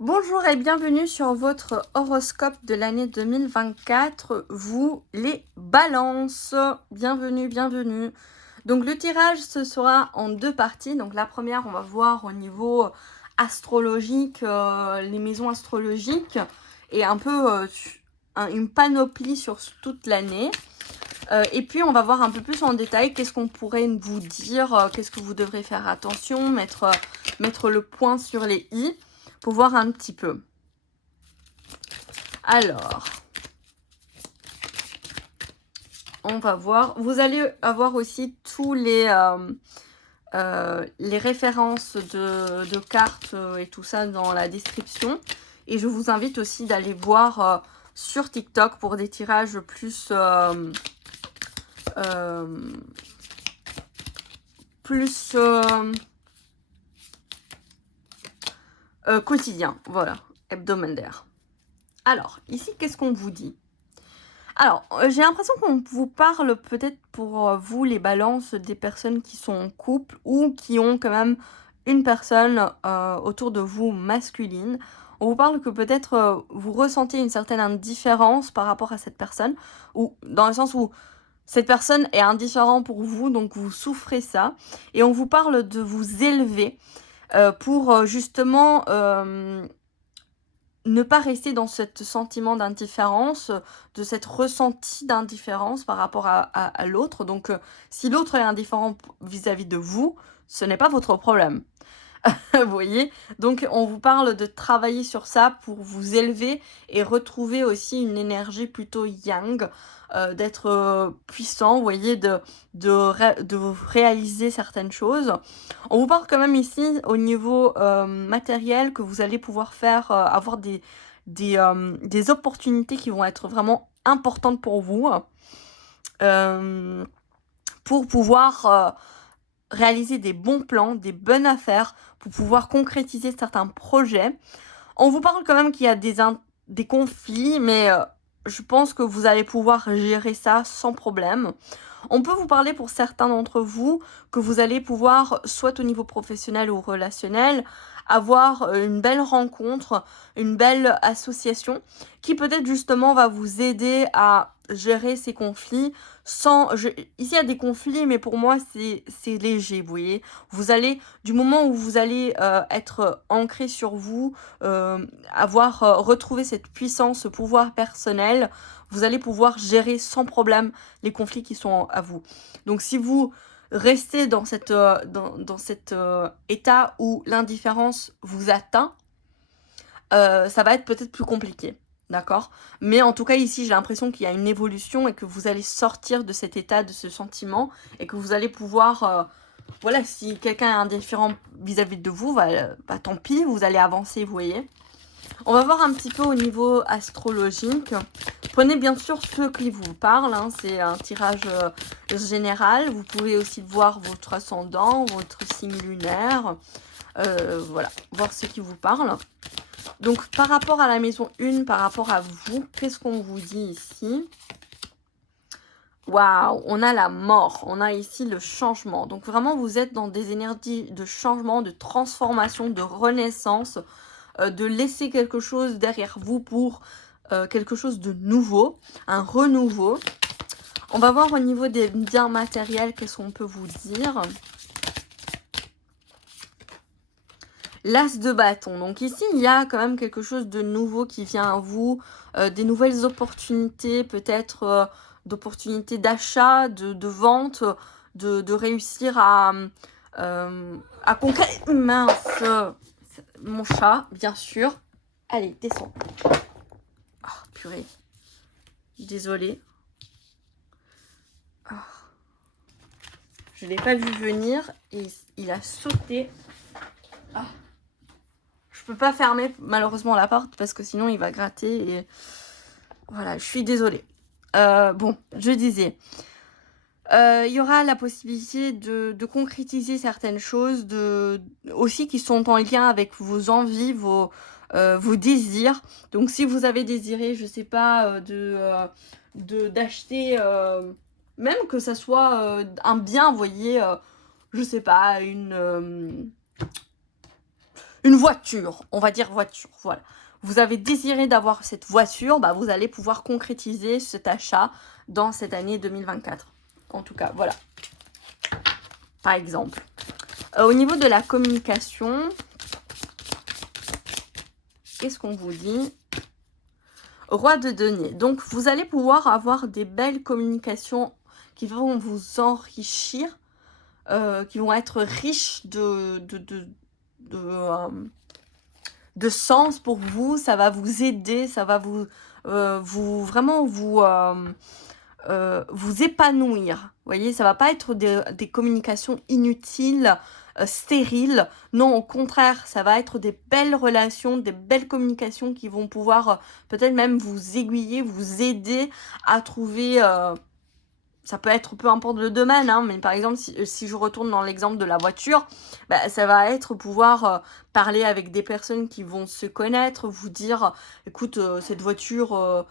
Bonjour et bienvenue sur votre horoscope de l'année 2024, vous les balances. Bienvenue, bienvenue. Donc le tirage ce sera en deux parties. Donc la première, on va voir au niveau astrologique, les maisons astrologiques et un peu une panoplie sur toute l'année. Et puis on va voir un peu plus en détail qu'est-ce qu'on pourrait vous dire, qu'est-ce que vous devrez faire attention, mettre le point sur les i pour voir un petit peu. Alors, on va voir. Vous allez avoir aussi tous les références de cartes et tout ça dans la description. Et je vous invite aussi d'aller voir sur TikTok pour des tirages plus quotidiens, voilà, hebdomadaires. Alors, ici, qu'est-ce qu'on vous dit? Alors, j'ai l'impression qu'on vous parle peut-être pour vous, les balances, des personnes qui sont en couple ou qui ont quand même une personne autour de vous masculine. On vous parle que peut-être vous ressentez une certaine indifférence par rapport à cette personne, ou dans le sens où cette personne est indifférente pour vous, donc vous souffrez ça. Et on vous parle de vous élever pour justement ne pas rester dans ce sentiment d'indifférence, de cette ressenti d'indifférence par rapport à l'autre. Donc, si l'autre est indifférent vis-à-vis de vous, ce n'est pas votre problème. Vous voyez? Donc, on vous parle de travailler sur ça pour vous élever et retrouver aussi une énergie plutôt yang, d'être puissant, vous voyez, de réaliser certaines choses. On vous parle quand même ici au niveau matériel que vous allez pouvoir faire, avoir des opportunités qui vont être vraiment importantes pour vous, pour pouvoir réaliser des bons plans, des bonnes affaires, pour pouvoir concrétiser certains projets. On vous parle quand même qu'il y a des conflits, mais je pense que vous allez pouvoir gérer ça sans problème. On peut vous parler pour certains d'entre vous que vous allez pouvoir, soit au niveau professionnel ou relationnel, avoir une belle rencontre, une belle association qui peut-être justement va vous aider à gérer ces conflits ici il y a des conflits, mais pour moi c'est léger, vous voyez. Vous allez, du moment où vous allez être ancré sur vous, avoir retrouvé cette puissance, ce pouvoir personnel, vous allez pouvoir gérer sans problème les conflits qui sont à vous. Donc si vous restez dans cet état où l'indifférence vous atteint, ça va être peut-être plus compliqué. D'accord? Mais en tout cas, ici, j'ai l'impression qu'il y a une évolution et que vous allez sortir de cet état, de ce sentiment, et que vous allez pouvoir... voilà, si quelqu'un est indifférent vis-à-vis de vous, bah, tant pis, vous allez avancer, vous voyez. On va voir un petit peu au niveau astrologique. Prenez bien sûr ceux qui vous parlent, hein, c'est un tirage général. Vous pouvez aussi voir votre ascendant, votre signe lunaire. Voilà, voir ceux qui vous parlent. Donc, par rapport à la maison 1, par rapport à vous, qu'est-ce qu'on vous dit ici? Waouh, on a la mort, on a ici le changement. Donc, vraiment, vous êtes dans des énergies de changement, de transformation, de renaissance, de laisser quelque chose derrière vous pour quelque chose de nouveau, un renouveau. On va voir au niveau des biens matériels, qu'est-ce qu'on peut vous dire? L'as de bâton. Donc ici, il y a quand même quelque chose de nouveau qui vient à vous, des nouvelles opportunités, peut-être d'opportunités d'achat, de vente, de réussir à concrétiser... Mince, mon chat, bien sûr. Allez, descends. Ah, purée. Désolée. Ah. Je ne l'ai pas vu venir et il a sauté. Ah. Je peux pas fermer malheureusement la porte parce que sinon il va gratter et voilà, je suis désolée. Bon, je disais, il y aura la possibilité de concrétiser certaines choses, aussi qui sont en lien avec vos envies, vos désirs. Donc si vous avez désiré, je sais pas, d'acheter, même que ça soit une une voiture, on va dire voiture, voilà. Vous avez désiré d'avoir cette voiture, bah, vous allez pouvoir concrétiser cet achat dans cette année 2024. En tout cas, voilà. Par exemple. Au niveau de la communication, qu'est-ce qu'on vous dit? Roi de denier. Donc, vous allez pouvoir avoir des belles communications qui vont vous enrichir, qui vont être riches de sens pour vous. Ça va vous aider, ça va vraiment vous épanouir. Vous voyez, ça va pas être des communications inutiles, stériles. Non, au contraire, ça va être des belles relations, des belles communications qui vont pouvoir peut-être même vous aiguiller, vous aider à trouver... ça peut être peu importe le domaine, hein, mais par exemple, si je retourne dans l'exemple de la voiture, bah, ça va être pouvoir parler avec des personnes qui vont se connaître, vous dire, écoute, cette voiture,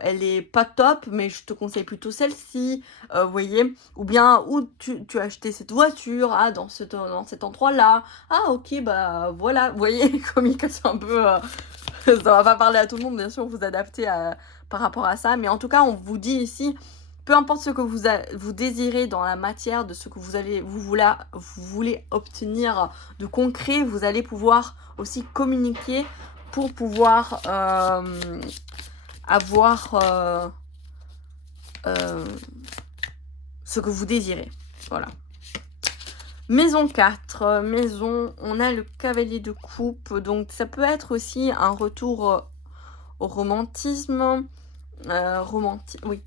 elle est pas top, mais je te conseille plutôt celle-ci, vous voyez, ou bien, où tu as acheté cette voiture, ah, dans cet endroit-là, ah, ok, bah, voilà, vous voyez, communication un peu... ça va pas parler à tout le monde, bien sûr, vous adaptez par rapport à ça, mais en tout cas, on vous dit ici... Peu importe ce que vous désirez dans la matière de ce que vous voulez obtenir de concret, vous allez pouvoir aussi communiquer pour pouvoir avoir ce que vous désirez. Voilà. Maison 4, maison, on a le cavalier de coupe, donc ça peut être aussi un retour au romantisme. Oui.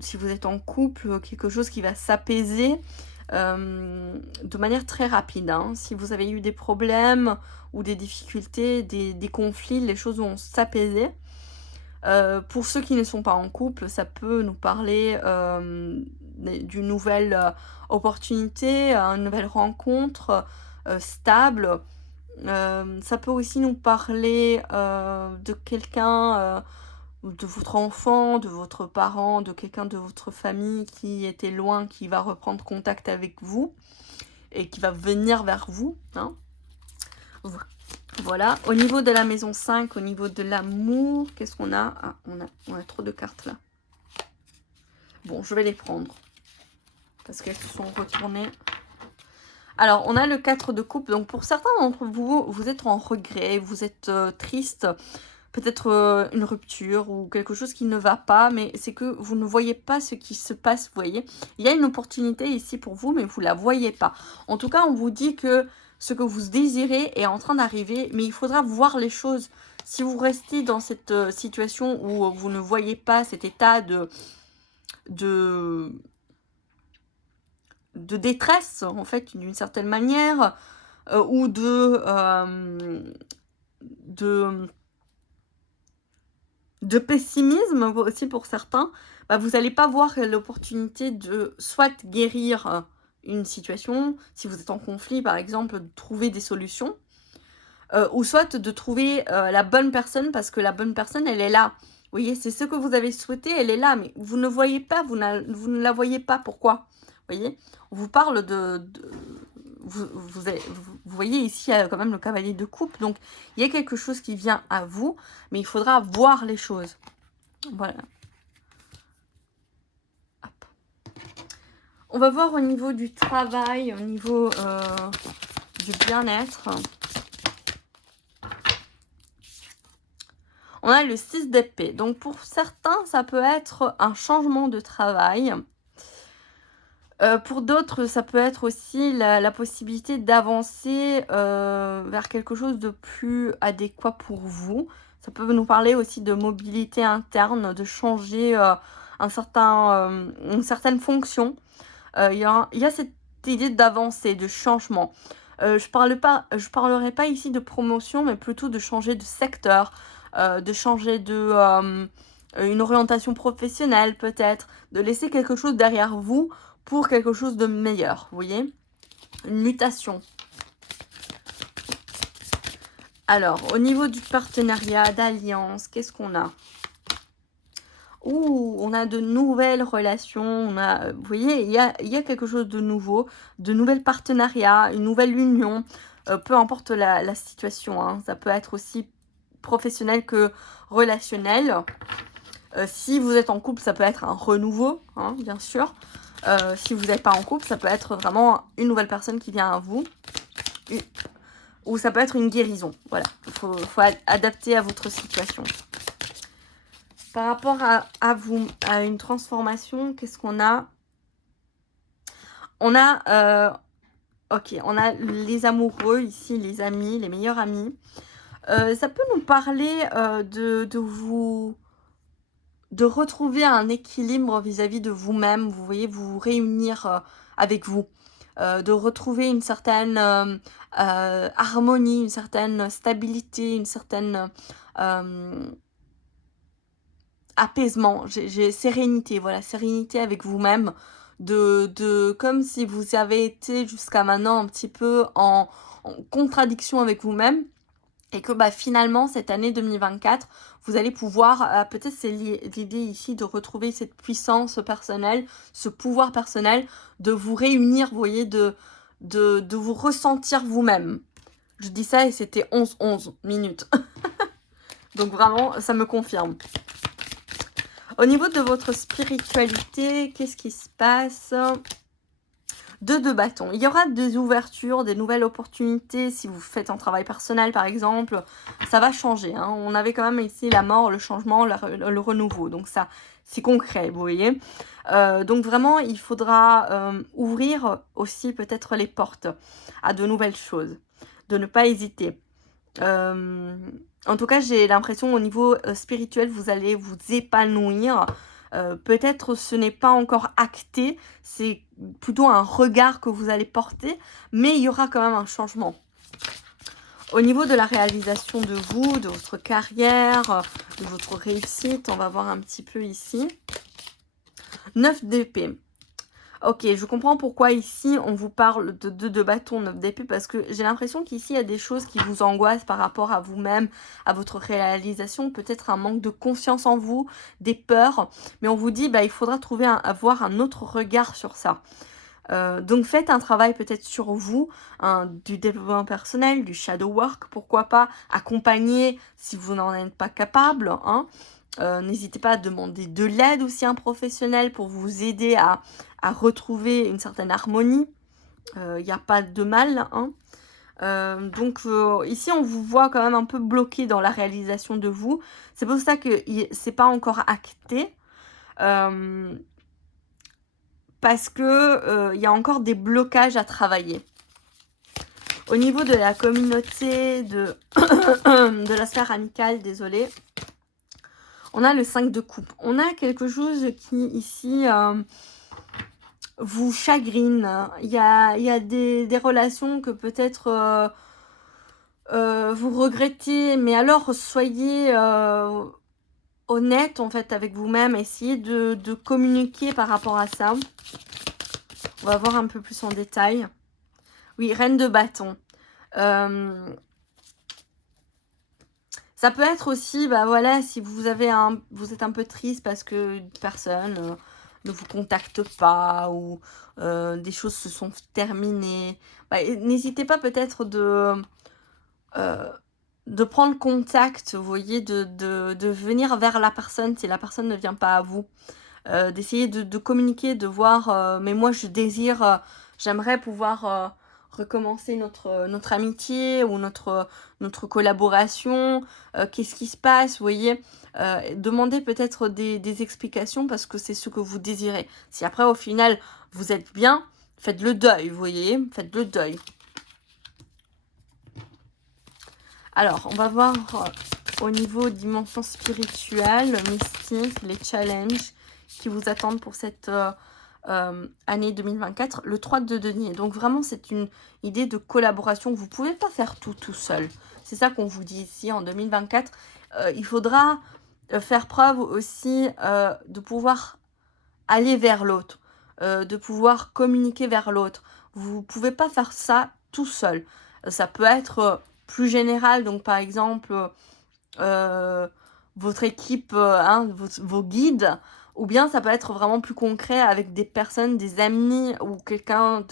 Si vous êtes en couple, quelque chose qui va s'apaiser de manière très rapide. Hein. Si vous avez eu des problèmes ou des difficultés, des conflits, les choses vont s'apaiser. Pour ceux qui ne sont pas en couple, ça peut nous parler d'une nouvelle opportunité, une nouvelle rencontre stable. Ça peut aussi nous parler de quelqu'un... de votre enfant, de votre parent, de quelqu'un de votre famille qui était loin, qui va reprendre contact avec vous et qui va venir vers vous. Hein. Voilà. Au niveau de la maison 5, au niveau de l'amour, qu'est-ce qu'on a? Ah, on a trop de cartes là. Bon, je vais les prendre parce qu'elles se sont retournées. Alors, on a le 4 de coupe. Donc, pour certains d'entre vous, vous êtes en regret, vous êtes triste. Peut-être une rupture ou quelque chose qui ne va pas, mais c'est que vous ne voyez pas ce qui se passe, vous voyez. Il y a une opportunité ici pour vous, mais vous ne la voyez pas. En tout cas, on vous dit que ce que vous désirez est en train d'arriver, mais il faudra voir les choses. Si vous restez dans cette situation où vous ne voyez pas cet état de détresse, en fait, d'une certaine manière, ou de pessimisme aussi pour certains, bah, vous n'allez pas voir l'opportunité de soit guérir une situation, si vous êtes en conflit par exemple, de trouver des solutions, ou soit de trouver la bonne personne, parce que la bonne personne, elle est là. Vous voyez, c'est ce que vous avez souhaité, elle est là, mais vous ne voyez pas, vous ne la voyez pas. Pourquoi? Vous voyez, on vous parle vous voyez ici, il y a quand même le cavalier de coupe. Donc, il y a quelque chose qui vient à vous, mais il faudra voir les choses. Voilà. Hop. On va voir au niveau du travail, au niveau du bien-être. On a le 6 d'épée. Donc, pour certains, ça peut être un changement de travail. Pour d'autres, ça peut être aussi la possibilité d'avancer vers quelque chose de plus adéquat pour vous. Ça peut nous parler aussi de mobilité interne, de changer une certaine fonction. Il y a cette idée d'avancer, de changement. Je parlerai pas ici de promotion, mais plutôt de changer de secteur, de changer une orientation professionnelle peut-être, de laisser quelque chose derrière vous pour quelque chose de meilleur, vous voyez? Une mutation. Alors, au niveau du partenariat, d'alliance, qu'est-ce qu'on a? Ouh, on a de nouvelles relations, vous voyez, il y a quelque chose de nouveau, de nouvelles partenariats, une nouvelle union, peu importe la situation, hein. Ça peut être aussi professionnel que relationnel. Si vous êtes en couple, ça peut être un renouveau, hein, bien sûr. Si vous n'êtes pas en couple, ça peut être vraiment une nouvelle personne qui vient à vous. Ou ça peut être une guérison. Voilà, il faut adapter à votre situation. Par rapport à vous, à une transformation, qu'est-ce qu'on a? On a, ok, on a les amoureux ici, les amis, les meilleurs amis. Ça peut nous parler de retrouver un équilibre vis-à-vis de vous-même. Vous voyez, vous réunir avec vous. De retrouver une certaine harmonie, une certaine stabilité, une certaine apaisement, j'ai sérénité, voilà, sérénité avec vous-même, comme si vous avez été jusqu'à maintenant un petit peu en contradiction avec vous-même, et que bah, finalement, cette année 2024, vous allez pouvoir, peut-être c'est l'idée ici de retrouver cette puissance personnelle, ce pouvoir personnel, de vous réunir, vous voyez, de vous ressentir vous-même. Je dis ça et c'était 11 minutes. Donc vraiment, ça me confirme. Au niveau de votre spiritualité, qu'est-ce qui se passe? De bâtons. Il y aura des ouvertures, des nouvelles opportunités. Si vous faites un travail personnel, par exemple, ça va changer. Hein. On avait quand même ici la mort, le changement, le renouveau. Donc ça, c'est concret, vous voyez. Donc vraiment, il faudra ouvrir aussi peut-être les portes à de nouvelles choses. De ne pas hésiter. En tout cas, j'ai l'impression au niveau spirituel, vous allez vous épanouir. Peut-être ce n'est pas encore acté, c'est plutôt un regard que vous allez porter, mais il y aura quand même un changement. Au niveau de la réalisation de vous, de votre carrière, de votre réussite, on va voir un petit peu ici. 9 d'épée. Ok, je comprends pourquoi ici on vous parle de bâton 9 d'épée, parce que j'ai l'impression qu'ici il y a des choses qui vous angoissent par rapport à vous-même, à votre réalisation, peut-être un manque de confiance en vous, des peurs, mais on vous dit bah, il faudra avoir un autre regard sur ça. Donc faites un travail peut-être sur vous, du développement personnel, du shadow work, pourquoi pas accompagner si vous n'en êtes pas capable, hein. N'hésitez pas à demander de l'aide aussi à un professionnel pour vous aider à retrouver une certaine harmonie. Il n'y a pas de mal. Hein. Donc ici, on vous voit quand même un peu bloqué dans la réalisation de vous. C'est pour ça que c'est pas encore acté. Parce que il y a encore des blocages à travailler. Au niveau de la communauté, de la sphère amicale, désolée. On a le 5 de coupe. On a quelque chose qui, ici, vous chagrine. Il y a des relations que peut-être vous regrettez. Mais alors, soyez honnête, en fait, avec vous-même. Essayez de communiquer par rapport à ça. On va voir un peu plus en détail. Oui, reine de bâton. Ça peut être aussi, bah voilà, si vous êtes un peu triste parce que personne ne vous contacte pas ou des choses se sont terminées. Bah, n'hésitez pas peut-être de prendre contact, vous voyez, de venir vers la personne si la personne ne vient pas à vous. D'essayer de communiquer, de voir, mais moi je désire, j'aimerais pouvoir recommencer notre amitié ou notre collaboration, qu'est-ce qui se passe, vous voyez, demandez peut-être des explications parce que c'est ce que vous désirez. Si après au final vous êtes bien, faites le deuil, vous voyez, faites le deuil. Alors, on va voir au niveau dimension spirituelle, mystique, les challenges qui vous attendent pour cette année 2024, le 3 de denier. Donc vraiment, c'est une idée de collaboration. Vous ne pouvez pas faire tout seul. C'est ça qu'on vous dit ici en 2024. Il faudra faire preuve aussi de pouvoir aller vers l'autre, de pouvoir communiquer vers l'autre. Vous ne pouvez pas faire ça tout seul. Ça peut être plus général, donc par exemple votre équipe, vos guides, ou bien ça peut être vraiment plus concret avec des personnes, des amis ou quelqu'un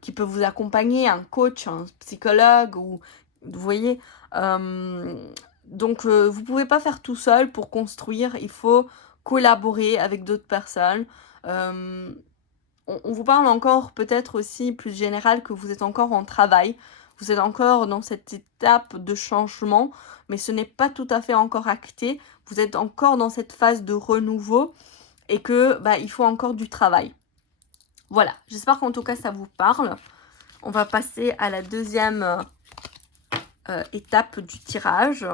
qui peut vous accompagner, un coach, un psychologue, ou vous voyez. Donc vous ne pouvez pas faire tout seul pour construire, il faut collaborer avec d'autres personnes. On vous parle encore peut-être aussi plus général que vous êtes encore en travail, vous êtes encore dans cette étape de changement, mais ce n'est pas tout à fait encore acté, vous êtes encore dans cette phase de renouveau et que il faut encore du travail. Voilà, j'espère qu'en tout cas ça vous parle. On va passer à la deuxième étape du tirage.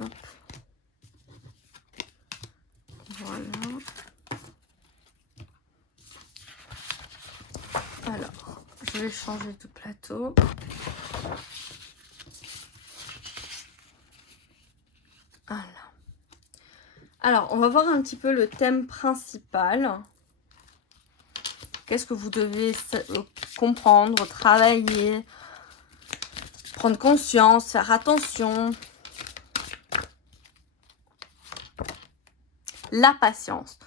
Hop. Voilà. Alors, je vais changer de plateau. Voilà. Alors, on va voir un petit peu le thème principal. Qu'est-ce que vous devez comprendre, travailler, prendre conscience, faire attention. La patience.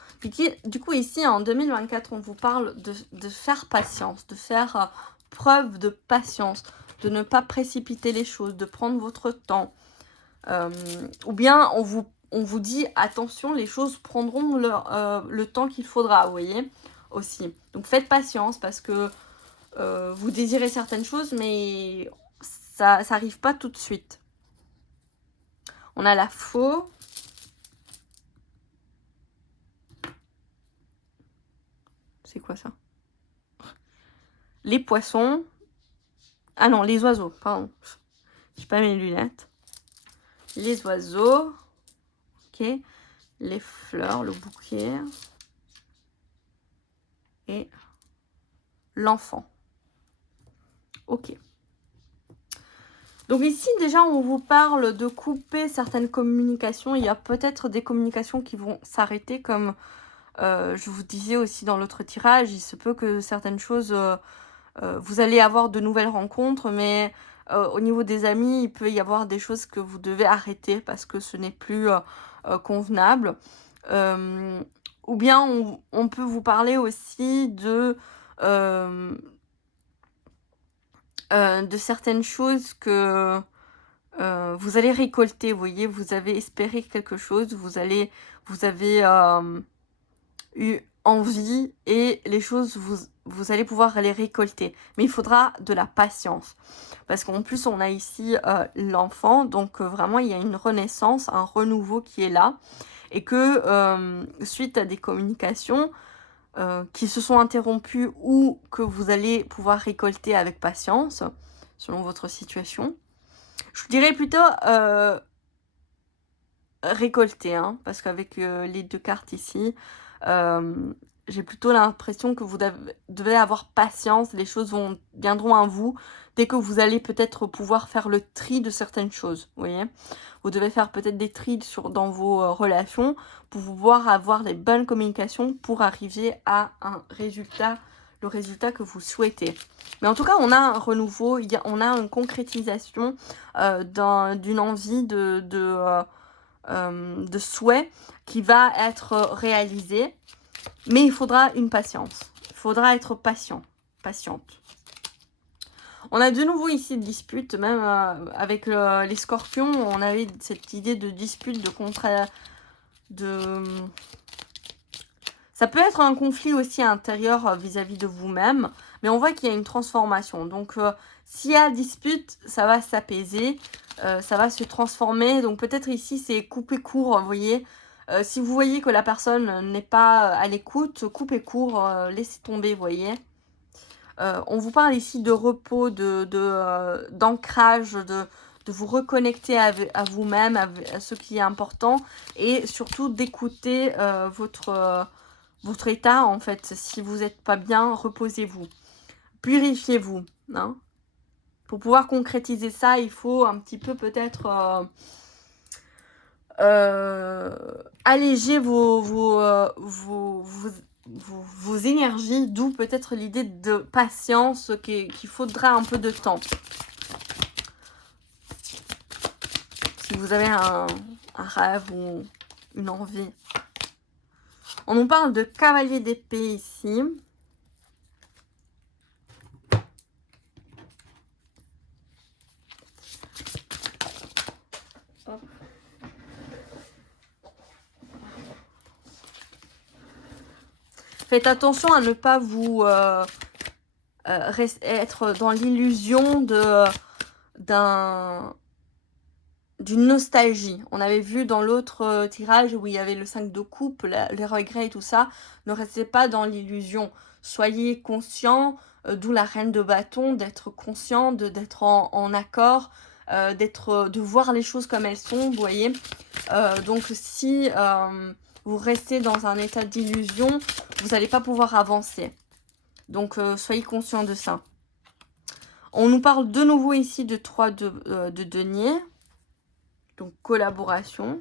Du coup, ici, en 2024, on vous parle de faire patience, de faire preuve de patience, de ne pas précipiter les choses, de prendre votre temps. Ou bien, on vous dit, attention, les choses prendront le temps qu'il faudra, vous voyez, aussi. Donc, faites patience parce que vous désirez certaines choses, mais ça n'arrive pas tout de suite. On a la faux. C'est quoi ça? Les poissons. Ah non, les oiseaux, pardon. J'ai pas mes lunettes. Les oiseaux. Ok. Les fleurs, le bouquet. Et l'enfant. Ok. Donc ici, déjà, on vous parle de couper certaines communications. Il y a peut-être des communications qui vont s'arrêter, comme je vous disais aussi dans l'autre tirage. Il se peut que certaines choses, vous allez avoir de nouvelles rencontres, mais au niveau des amis, il peut y avoir des choses que vous devez arrêter parce que ce n'est plus convenable. Ou bien on peut vous parler aussi de certaines choses que vous allez récolter. Vous voyez, vous avez espéré quelque chose, vous avez eu envie et les choses, vous allez pouvoir les récolter. Mais il faudra de la patience. Parce qu'en plus, on a ici l'enfant. Donc vraiment, il y a une renaissance, un renouveau qui est là. Et que suite à des communications qui se sont interrompues ou que vous allez pouvoir récolter avec patience, selon votre situation. Je dirais plutôt récolter, hein, parce qu'avec les deux cartes ici, j'ai plutôt l'impression que vous devez avoir patience, les choses viendront à vous dès que vous allez peut-être pouvoir faire le tri de certaines choses, vous voyez. Vous devez faire peut-être des tris dans vos relations pour pouvoir avoir les bonnes communications pour arriver à un résultat, le résultat que vous souhaitez. Mais en tout cas, on a un renouveau, on a une concrétisation d'une envie de souhait qui va être réalisé. Mais il faudra une patience. Il faudra être patiente. On a de nouveau ici de dispute, même avec les scorpions, on avait cette idée de dispute, ça peut être un conflit aussi intérieur vis-à-vis de vous-même, mais on voit qu'il y a une transformation. Donc, s'il y a dispute, ça va s'apaiser, ça va se transformer. Donc, peut-être ici, c'est couper court, vous voyez. Si vous voyez que la personne n'est pas à l'écoute, coupez court, laissez tomber, vous voyez. On vous parle ici de repos, d'ancrage, de vous reconnecter à vous-même, à ce qui est important. Et surtout d'écouter votre état, en fait. Si vous n'êtes pas bien, reposez-vous. Purifiez-vous. Hein. Pour pouvoir concrétiser ça, il faut un petit peu peut-être... alléger vos énergies, d'où peut-être l'idée de patience qu'il faudra un peu de temps. si vous avez un rêve ou une envie. On nous parle de cavalier d'épée ici. Hop. Faites attention à ne pas vous être dans l'illusion d'une nostalgie. On avait vu dans l'autre tirage où il y avait le 5 de coupe, les regrets et tout ça. Ne restez pas dans l'illusion. Soyez conscient, d'où la reine de bâton, d'être conscient, d'être en accord, de voir les choses comme elles sont, vous voyez. Donc si vous restez dans un état d'illusion, vous n'allez pas pouvoir avancer. Donc soyez conscient de ça. On nous parle de nouveau ici de 3 de denier. Donc collaboration.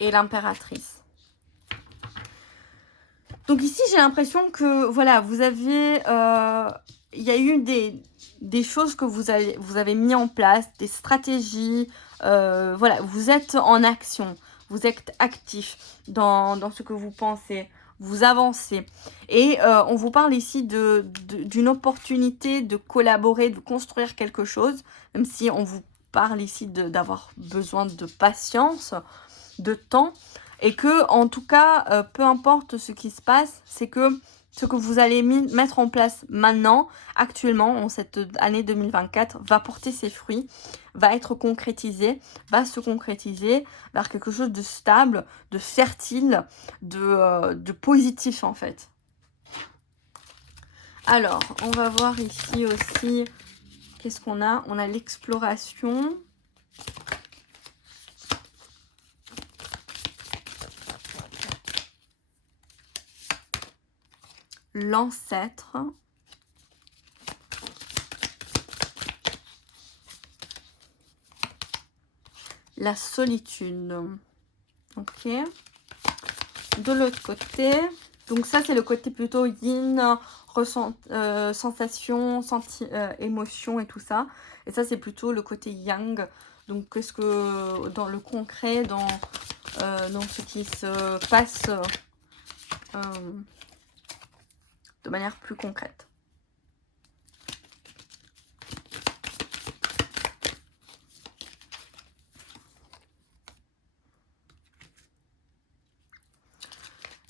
Et l'impératrice. Donc ici, j'ai l'impression que, voilà, vous avez... il y a eu des choses que vous avez mis en place, des stratégies. Voilà, vous êtes en action. Vous êtes actif dans ce que vous pensez. Vous avancez. Et on vous parle ici d'une opportunité de collaborer, de construire quelque chose. Même si on vous parle ici d'avoir besoin de patience, de temps. Et que, en tout cas, peu importe ce qui se passe, c'est que ce que vous allez mettre en place maintenant, actuellement, en cette année 2024, va porter ses fruits, va être concrétisé, va se concrétiser vers quelque chose de stable, de fertile, de positif en fait. Alors, on va voir ici aussi, qu'est-ce qu'on a? On a l'exploration. L'ancêtre. La solitude. Ok. De l'autre côté. Donc ça, c'est le côté plutôt yin, sensation, émotion et tout ça. Et ça, c'est plutôt le côté yang. Donc, qu'est-ce que dans le concret, dans ce qui se passe de manière plus concrète.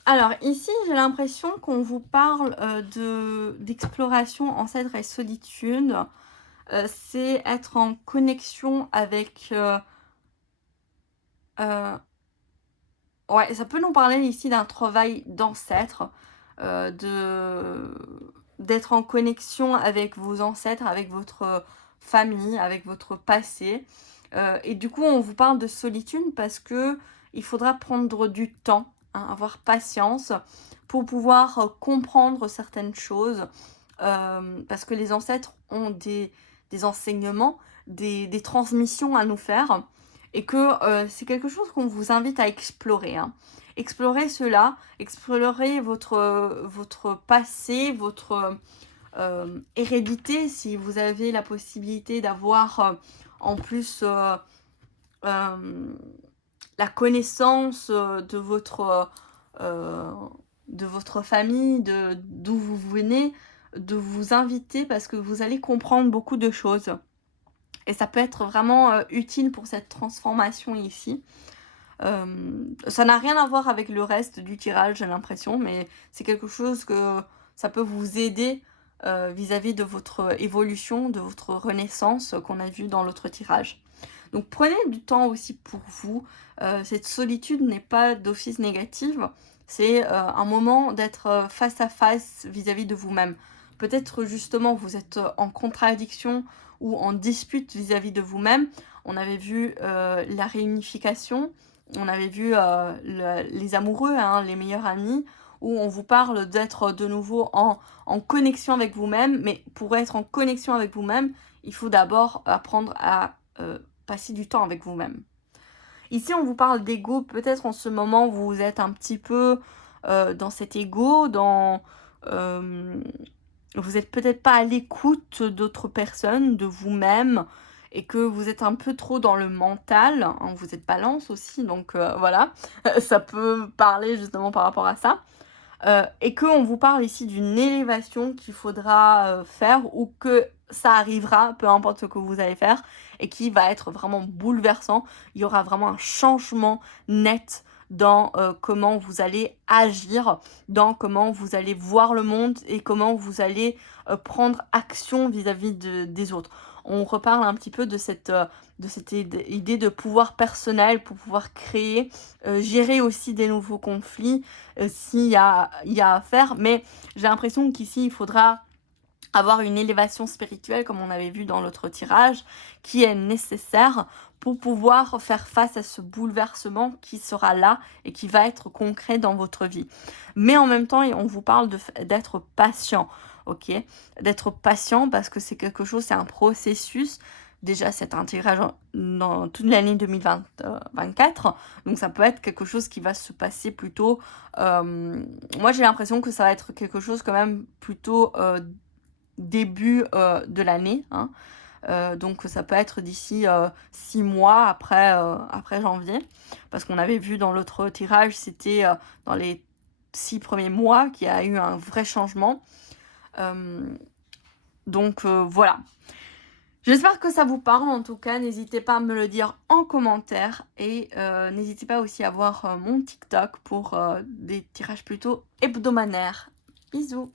Alors ici, j'ai l'impression qu'on vous parle d'exploration, ancêtre et solitude. C'est être en connexion avec... ouais, ça peut nous parler ici d'un travail d'ancêtre, d'être en connexion avec vos ancêtres, avec votre famille, avec votre passé. Et du coup, on vous parle de solitude parce que il faudra prendre du temps, hein, avoir patience pour pouvoir comprendre certaines choses. Parce que les ancêtres ont des enseignements, des transmissions à nous faire. Et que c'est quelque chose qu'on vous invite à explorer. Hein. Explorez cela, explorez votre passé, votre hérédité, si vous avez la possibilité d'avoir en plus la connaissance de votre famille, d'où vous venez, de vous inviter parce que vous allez comprendre beaucoup de choses. Et ça peut être vraiment utile pour cette transformation ici. Ça n'a rien à voir avec le reste du tirage, j'ai l'impression, mais c'est quelque chose que ça peut vous aider vis-à-vis de votre évolution, de votre renaissance qu'on a vu dans l'autre tirage. Donc prenez du temps aussi pour vous. Cette solitude n'est pas d'office négative. C'est un moment d'être face à face vis-à-vis de vous-même. Peut-être justement vous êtes en contradiction ou en dispute vis-à-vis de vous-même. On avait vu la réunification, on avait vu les amoureux, hein, les meilleurs amis, où on vous parle d'être de nouveau en connexion avec vous-même. Mais pour être en connexion avec vous-même, il faut d'abord apprendre à passer du temps avec vous-même. Ici, on vous parle d'ego. Peut-être en ce moment, vous êtes un petit peu dans cet ego, dans vous êtes peut-être pas à l'écoute d'autres personnes, de vous-même, et que vous êtes un peu trop dans le mental, hein. Vous êtes Balance aussi, donc voilà, ça peut parler justement par rapport à ça. Et qu'on vous parle ici d'une élévation qu'il faudra faire, ou que ça arrivera, peu importe ce que vous allez faire, et qui va être vraiment bouleversant. Il y aura vraiment un changement net dans comment vous allez agir, dans comment vous allez voir le monde et comment vous allez prendre action vis-à-vis des autres. On reparle un petit peu de cette idée de pouvoir personnel pour pouvoir créer, gérer aussi des nouveaux conflits, s'il y a à faire. Mais j'ai l'impression qu'ici, il faudra avoir une élévation spirituelle, comme on avait vu dans l'autre tirage, qui est nécessaire pour pouvoir faire face à ce bouleversement qui sera là et qui va être concret dans votre vie. Mais en même temps, on vous parle d'être patient, ok? D'être patient parce que c'est quelque chose, c'est un processus. Déjà, c'est un tirage dans toute l'année 2024, donc ça peut être quelque chose qui va se passer plutôt... moi, j'ai l'impression que ça va être quelque chose quand même plutôt début de l'année, hein. Donc ça peut être d'ici 6 mois après janvier, parce qu'on avait vu dans l'autre tirage, c'était dans les 6 premiers mois qu'il y a eu un vrai changement. Donc voilà. J'espère que ça vous parle. En tout cas, n'hésitez pas à me le dire en commentaire, et n'hésitez pas aussi à voir mon TikTok pour des tirages plutôt hebdomadaires. Bisous.